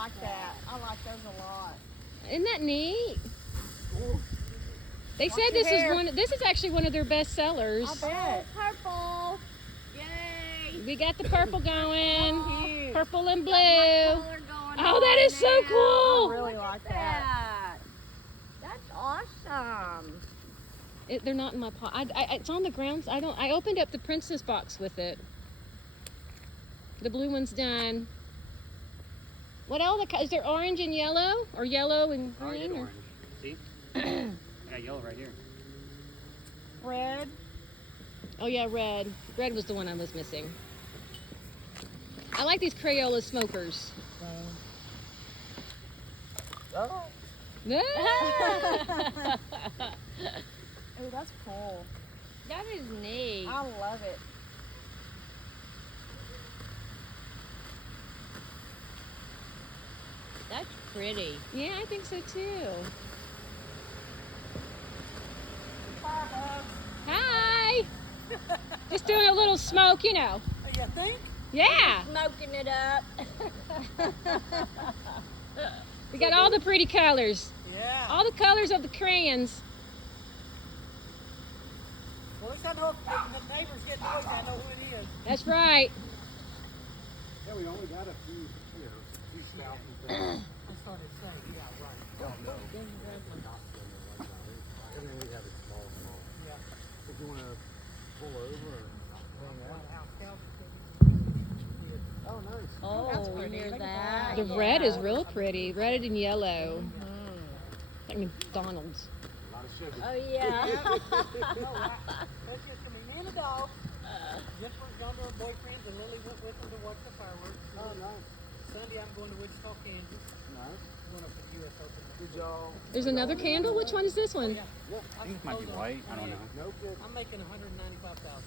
like that. I like those a lot. Isn't that neat? Ooh. They Watch said your this hair. is this is actually one of their best sellers. I bet. Purple. Yay. We got the purple going. Cute. Purple and blue. Color going Oh, that is so I cool. really like that. That's awesome. They're not in my pot. It's on the grounds. I opened up the princess box with it. The blue one's done. What else? Is there orange and yellow, or yellow and Oh, I did green? Or? orange. See? I got yellow right here. Red. Oh yeah, red. Red was the one I was missing. I like these Crayola smokers. Oh. Yeah. Oh, that's cool. That is neat. I love it. That's pretty. Yeah, I think so too. Hi. Just doing a little smoke, you know. You think? Yeah. Smoking it up. We got all the pretty colors. Yeah. All the colors of the crayons. Well, at least I know if the neighbors get noisy, I know who it is. That's right. Yeah, we only got a few, few stout and things. I started saying, yeah, right. Oh, no. Everything we have is small. Yeah. If you want to pull over or hang out. Oh, nice. Oh, That's you pretty. hear Look at that? The red is real pretty. Red and yellow. Like McDonald's. A lot of sugar. Oh, yeah. That's just for me and the dog. Jennifer's gone to her boyfriend's and Lily went with them to watch the fireworks. Oh, nice. Sunday I'm going to Wichita, Kansas. Nice. Going up to the U.S. Open. Did y'all? There's another candle. Which one is this one? Yeah. I think it might be white. I don't know. No kidding. I'm making $195,000.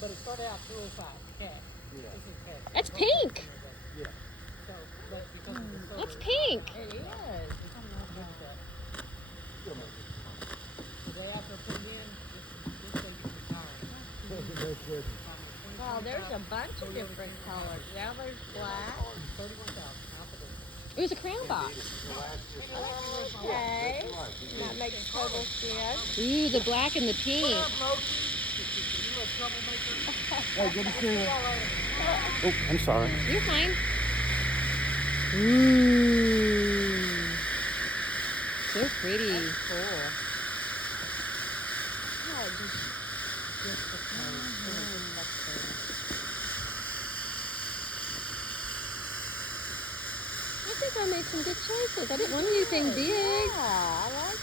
But it started out 205 cash. Yeah. This is cash. That's pink. Yeah. So, but because of the That's solar, pink. It is. Still make it. the day after I put it in, this thing gets retired. No kidding. Well, there's a bunch of different colors. Now there's black. 31,000 out the door. It was a crown box. Okay. That makes total sense. Ooh, the black and the pink. Hey, good to see you. Oh, I'm sorry. You're fine. Ooh. So pretty. Cool. I think I made some good choices. I didn't want anything big. Yeah, I like